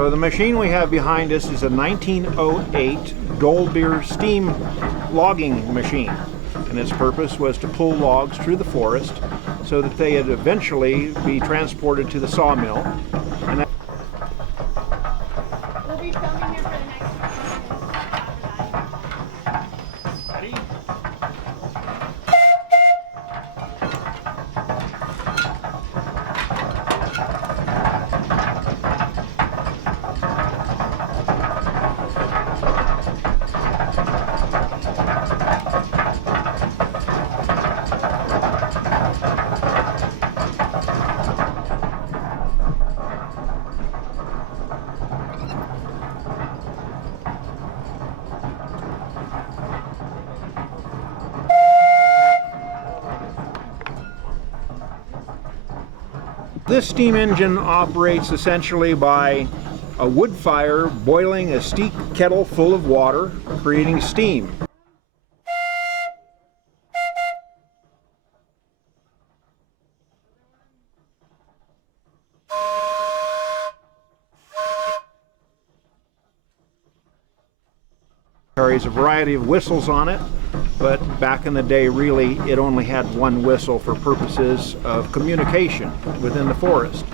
So the machine we have behind us is a 1908 Dolbeer steam logging machine, and its purpose was to pull logs through the forest so that they would eventually be transported to the sawmill. And we'll be filming here for the next 5 minutes. Ready? This steam engine operates essentially by a wood fire boiling a steep kettle full of water, creating steam. Carries a variety of whistles on it, but back in the day really it only had one whistle for purposes of communication within the forest.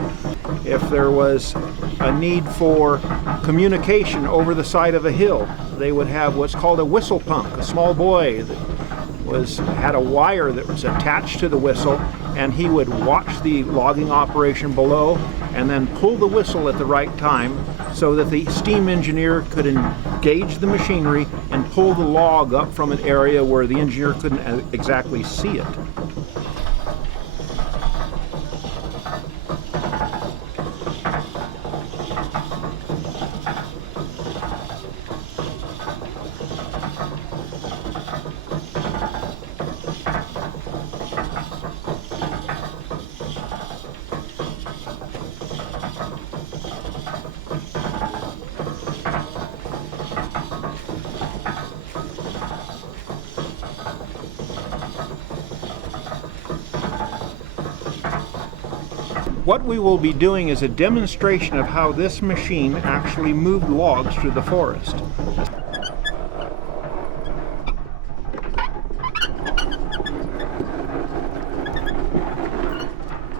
If there was a need for communication over the side of a hill, they would have what's called a whistle punk, a small boy that had a wire that was attached to the whistle, and he would watch the logging operation below and then pull the whistle at the right time so that the steam engineer could engage the machinery and pull the log up from an area where the engineer couldn't exactly see it. What we will be doing is a demonstration of how this machine actually moved logs through the forest.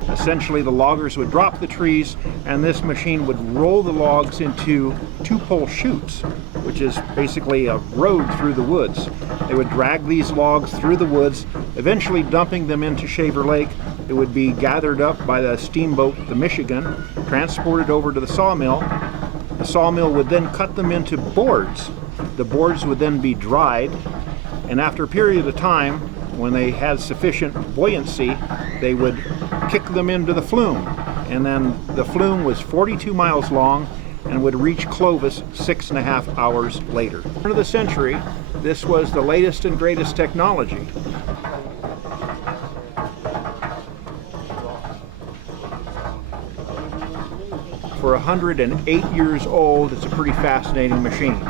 Essentially, the loggers would drop the trees, and this machine would roll the logs into two-pole chutes, which is basically a road through the woods. They would drag these logs through the woods, eventually dumping them into Shaver Lake. It would be gathered up by the steamboat, the Michigan, transported over to the sawmill. The sawmill would then cut them into boards. The boards would then be dried, and after a period of time, when they had sufficient buoyancy, they would kick them into the flume. And then the flume was 42 miles long and would reach Clovis 6.5 hours later. Turn of the century, this was the latest and greatest technology. For 108 years old, it's a pretty fascinating machine.